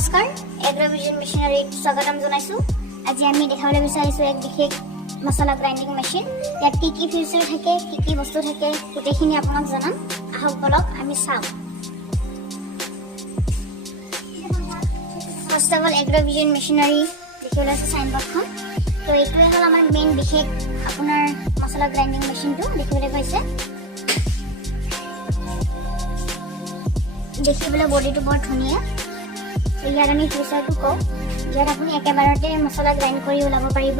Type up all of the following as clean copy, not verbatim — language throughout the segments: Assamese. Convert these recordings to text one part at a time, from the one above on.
নমস্কাৰ এগ্ৰোভিজন মেচিনাৰীত স্বাগতম জনাইছো। আজি আমি দেখাবলৈ বিচাৰিছো এক বিশেষ মছলা গ্ৰাইণ্ডিং মেচিন। ইয়াত কি ফিচাৰ থাকে, কি বস্তু থাকে, গোটেইখিনি আপোনাক জনাম। আহক বলক আমি চাওঁ। ফাৰ্ষ্ট অফ অল এগ্ৰোভিজন মেচিনাৰী দেখিবলৈ আছে চাইনবোৰ্ডখন। তো এইটোৱে হ'ল আমাৰ মেইন বিশেষ আপোনাৰ মছলা গ্ৰাইণ্ডিং মেচিনটো দেখিবলৈ পাইছে। দেখিবলৈ বডিটো বৰ ধুনীয়া। ইয়াত আমি ফিচাৰটো কওঁ, ইয়াত আপুনি একেবাৰতে মছলা গ্ৰাইণ্ড কৰি ওলাব পাৰিব।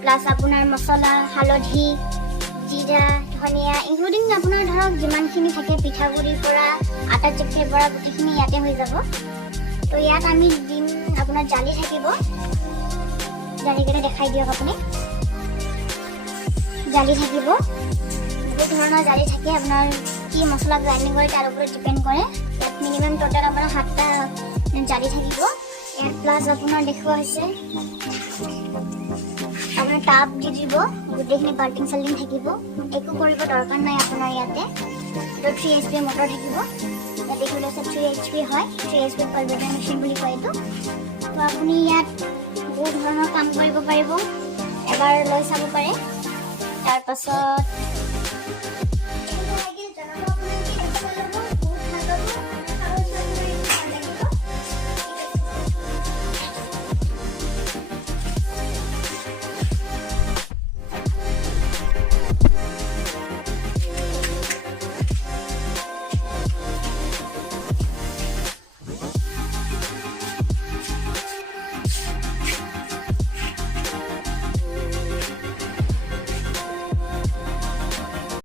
প্লাছ আপোনাৰ মছলা, হালধি, জিৰা, ধনিয়া ইনক্লুডিং আপোনাৰ ধৰক যিমানখিনি থাকে পিঠাগুড়িৰ পৰা আটা চিক্কিৰ পৰা গোটেইখিনি ইয়াতে হৈ যাব। তো ইয়াত আমি দিম আপোনাৰ জালি থাকিব। জালিকেইটা দেখাই দিয়ক আপুনি। জালি থাকিব, বহুত ধৰণৰ জালি থাকে। আপোনাৰ কি মছলা গ্ৰাইণ্ডিং কৰে তাৰ ওপৰত ডিপেণ্ড কৰে। ইয়াত মিনিমাম টোটেল আপোনাৰ 7টা জালি থাকিব। ইয়াত প্লাছ আপোনাৰ দেখুওৱা হৈছে আপোনাৰ টাব দি দিব, গোটেইখিনি বাল্টিং চাল্টিং থাকিব। একো কৰিব দৰকাৰ নাই আপোনাৰ ইয়াতে। 3 HP মটৰ থাকিব। ইয়াত দেখিবলৈ আছে 3 HP হয়, 3 HP পালভেটাৰ মেচিন বুলি কয় এইটো। তো আপুনি ইয়াত বহুত ধৰণৰ কাম কৰিব পাৰিব, এবাৰ লৈ চাব পাৰে। তাৰপাছত